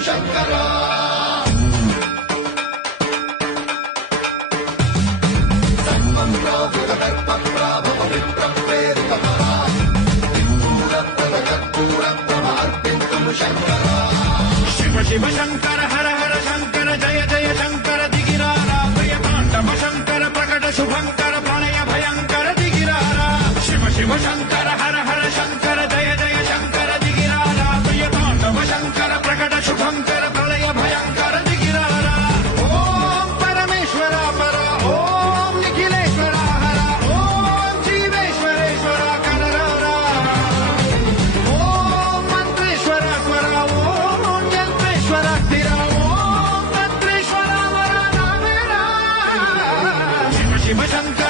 శంకర శివ శివ శంకర హర హర శంకర జయ జయ శంకర దిగిరారా ప్రియ తాండవ శంకర ప్రకట శుభంకర ప్రణయ భయంకర దిగిరారా శివ శివ శంకర హర హర శంకర జయ జయ శంకర దిగిరారా ప్రియ తాండవ శంకర ప్రకట శుభంకర ప్రళయ భయంకర దిగిరారా ఓం పరమేశ్వర పర ఓం నిఖిలేశ్వర హర ఓం జీవేశ్వరేశ్వర కనరారా ఓం మంత్రేశ్వర స్వర ఓం యంత్రేశ్వర స్థిర ఓం మంత్రేశ్వర వర నామేరా శివ శివ శంకర